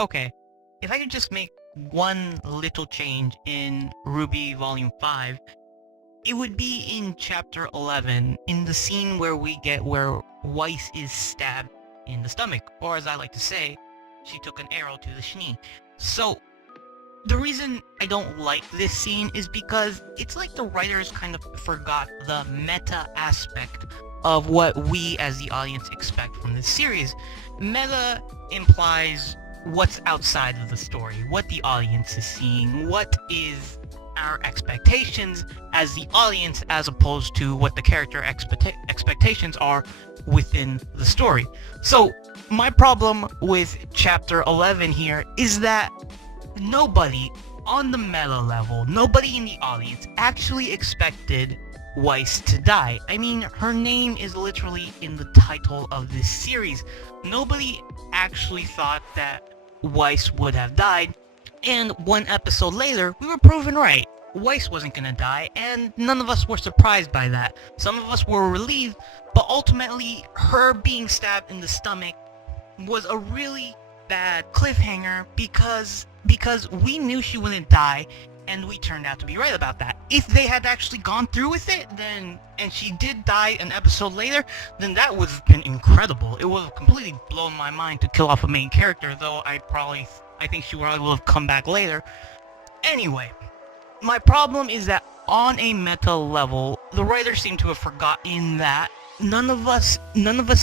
Okay, if I could just make one little change in Rwby Volume 5, it would be in Chapter 11, in the scene where Weiss is stabbed in the stomach, or as I like to say, she took an arrow to the knee. So, the reason I don't like this scene is because it's like the writers kind of forgot the meta aspect of what we as the audience expect from this series. Meta implies what's outside of the story, what the audience is seeing, what is our expectations as the audience as opposed to what the character expectations are within the story. So my problem with chapter 11 here is that nobody on the meta level, nobody in the audience actually expected Weiss to die. I mean, her name is literally in the title of this series. Nobody actually thought that Weiss would have died, and one episode later, we were proven right. Weiss wasn't gonna die, and none of us were surprised by that. Some of us were relieved, but ultimately, her being stabbed in the stomach was a really bad cliffhanger because we knew she wouldn't die, and we turned out to be right about that. If they had actually gone through with it, then, and she did die an episode later, then that would have been incredible. It would have completely blown my mind to kill off a main character, though I think she probably will have come back later. Anyway, my problem is that on a meta level, the writers seem to have forgotten that none of us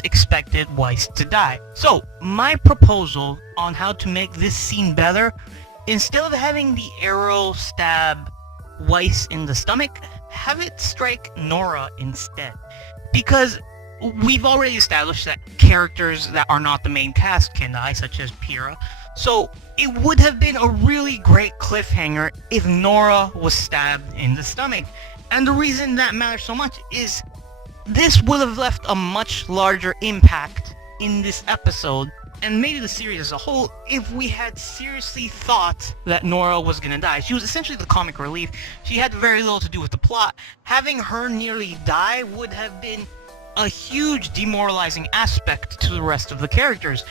expected Weiss to die. So, my proposal on how to make this scene better, instead of having the arrow stab Weiss in the stomach, have it strike Nora instead. Because we've already established that characters that are not the main cast can die, such as Pyrrha. So it would have been a really great cliffhanger if Nora was stabbed in the stomach. And the reason that matters so much is this would have left a much larger impact in this episode, and maybe the series as a whole, if we had seriously thought that Nora was gonna die. She was essentially the comic relief. She had very little to do with the plot. Having her nearly die would have been a huge demoralizing aspect to the rest of the characters.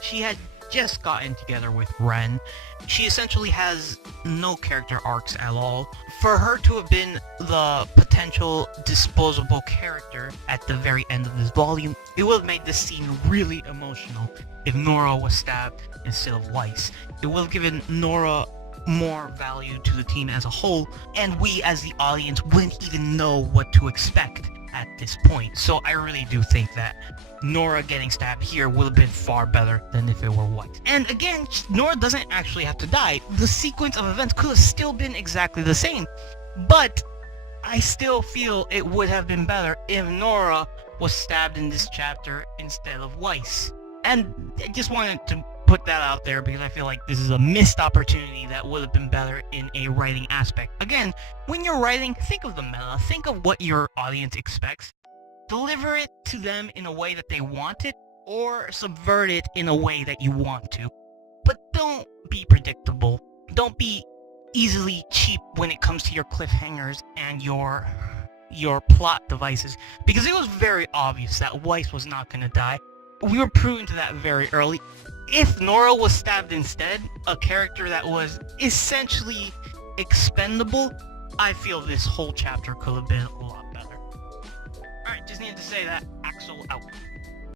She had just gotten together with Ren. She essentially has no character arcs at all. For her to have been the potential disposable character at the very end of this volume, it would have made this scene really emotional if Nora was stabbed instead of Weiss. It would have given Nora more value to the team as a whole, and we as the audience wouldn't even know what to expect at this point. So I really do think that Nora getting stabbed here would have been far better than if it were Weiss. And again, Nora doesn't actually have to die. The sequence of events could have still been exactly the same, but I still feel it would have been better if Nora was stabbed in this chapter instead of Weiss. And I just wanted to put that out there because I feel like this is a missed opportunity that would have been better in a writing aspect. Again, when you're writing, think of the meta, think of what your audience expects. Deliver it to them in a way that they want it, or subvert it in a way that you want to. But don't be predictable. Don't be easily cheap when it comes to your cliffhangers and your plot devices, because it was very obvious that Weiss was not going to die. We were proven to that very early. If Nora was stabbed instead, a character that was essentially expendable, I feel this whole chapter could have been a lot better. Alright, just needed to say that. Axel out.